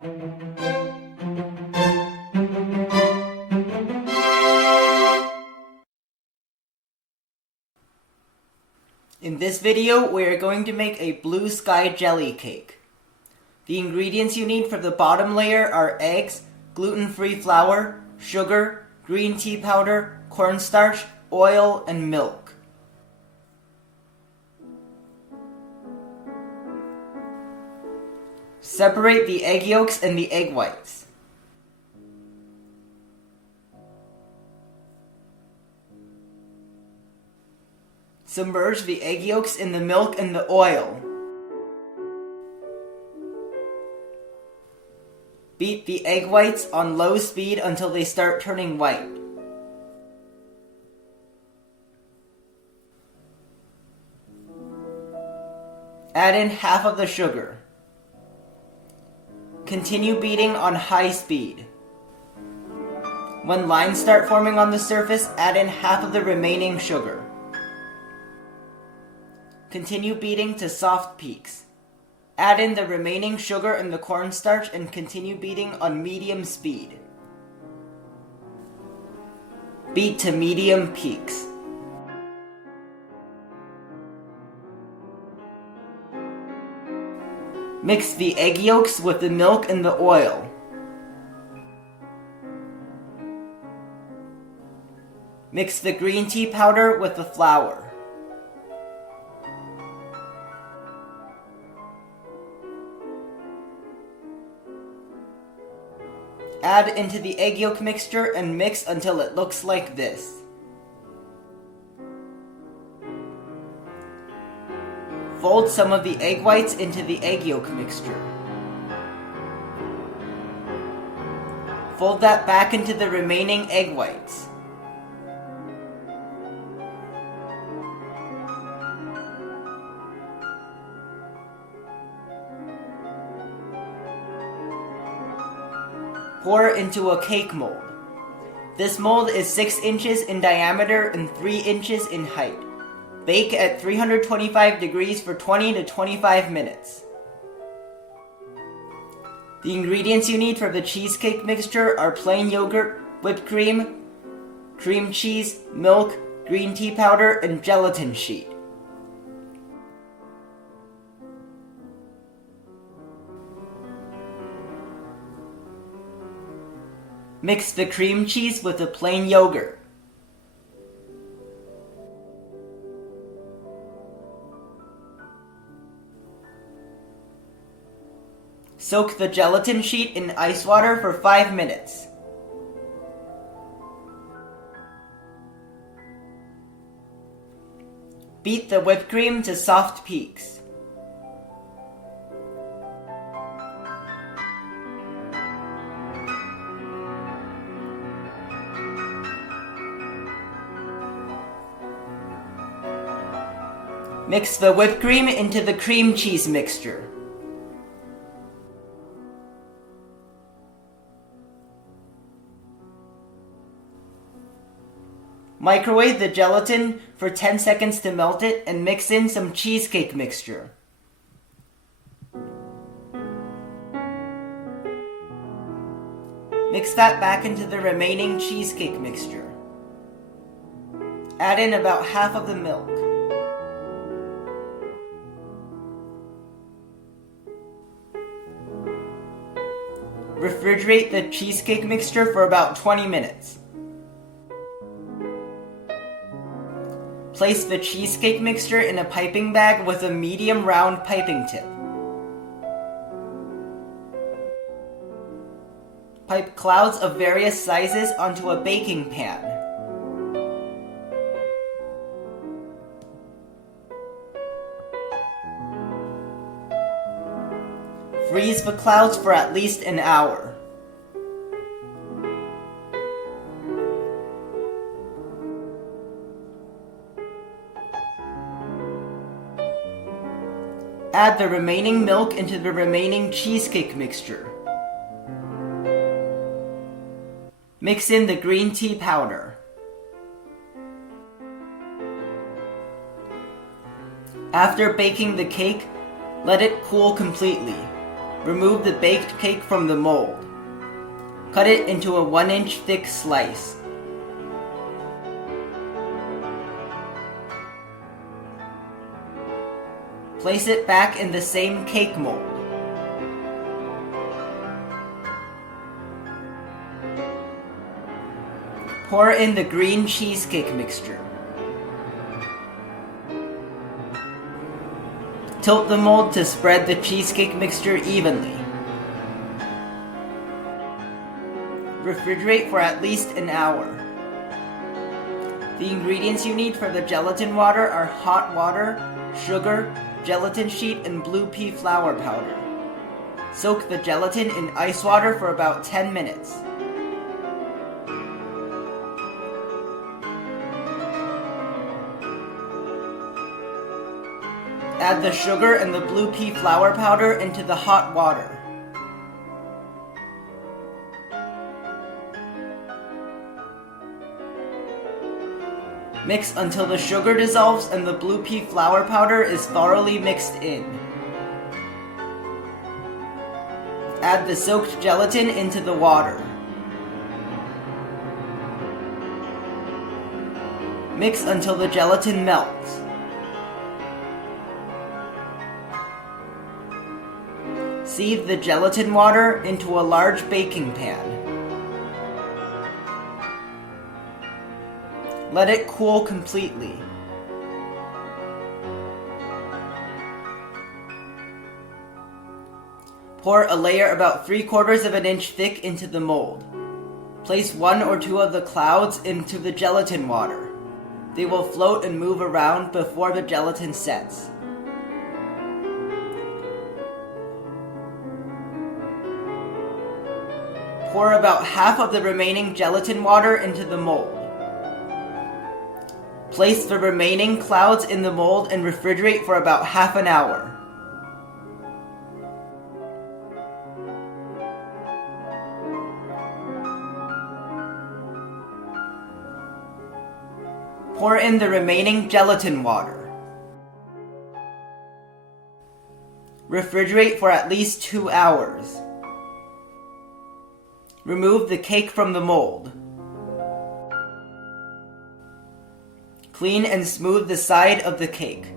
In this video, we are going to make a blue sky jelly cake. The ingredients you need for the bottom layer are eggs, gluten-free flour, sugar, green tea powder, cornstarch, oil, and milk. Separate the egg yolks and the egg whites. Submerge the egg yolks in the milk and the oil. Beat the egg whites on low speed until they start turning white. Add in half of the sugar. Continue beating on high speed. When lines start forming on the surface, add in half of the remaining sugar. Continue beating to soft peaks. Add in the remaining sugar and the cornstarch and continue beating on medium speed. Beat to medium peaks. Mix the egg yolks with the milk and the oil. Mix the green tea powder with the flour. Add into the egg yolk mixture and mix until it looks like this. Fold some of the egg whites into the egg yolk mixture. Fold that back into the remaining egg whites. Pour into a cake mold. This mold is 6 inches in diameter and 3 inches in height. Bake at 325 degrees for 20 to 25 minutes. The ingredients you need for the cheesecake mixture are plain yogurt, whipped cream, cream cheese, milk, green tea powder, and gelatin sheet. Mix the cream cheese with the plain yogurt. Soak the gelatin sheet in ice water for 5 minutes. Beat the whipped cream to soft peaks. Mix the whipped cream into the cream cheese mixture. Microwave the gelatin for 10 seconds to melt it and mix in some cheesecake mixture. Mix that back into the remaining cheesecake mixture. Add in about half of the milk. Refrigerate the cheesecake mixture for about 20 minutes. Place the cheesecake mixture in a piping bag with a medium round piping tip. Pipe clouds of various sizes onto a baking pan. Freeze the clouds for at least an hour. Add the remaining milk into the remaining cheesecake mixture. Mix in the green tea powder. After baking the cake, let it cool completely. Remove the baked cake from the mold. Cut it into a 1-inch thick slice. Place it back in the same cake mold. Pour in the green cheesecake mixture. Tilt the mold to spread the cheesecake mixture evenly. Refrigerate for at least an hour. The ingredients you need for the gelatin water are hot water, sugar, gelatin sheet, and blue pea flour powder. Soak the gelatin in ice water for about 10 minutes. Add the sugar and the blue pea flour powder into the hot water. Mix until the sugar dissolves and the blue pea flour powder is thoroughly mixed in. Add the soaked gelatin into the water. Mix until the gelatin melts. Sieve the gelatin water into a large baking pan. Let it cool completely. Pour a layer about 3/4 of an inch thick into the mold. Place 1 or 2 of the clouds into the gelatin water. They will float and move around before the gelatin sets. Pour about half of the remaining gelatin water into the mold. Place the remaining clouds in the mold and refrigerate for about half an hour. Pour in the remaining gelatin water. Refrigerate for at least 2 hours. Remove the cake from the mold. Clean and smooth the side of the cake.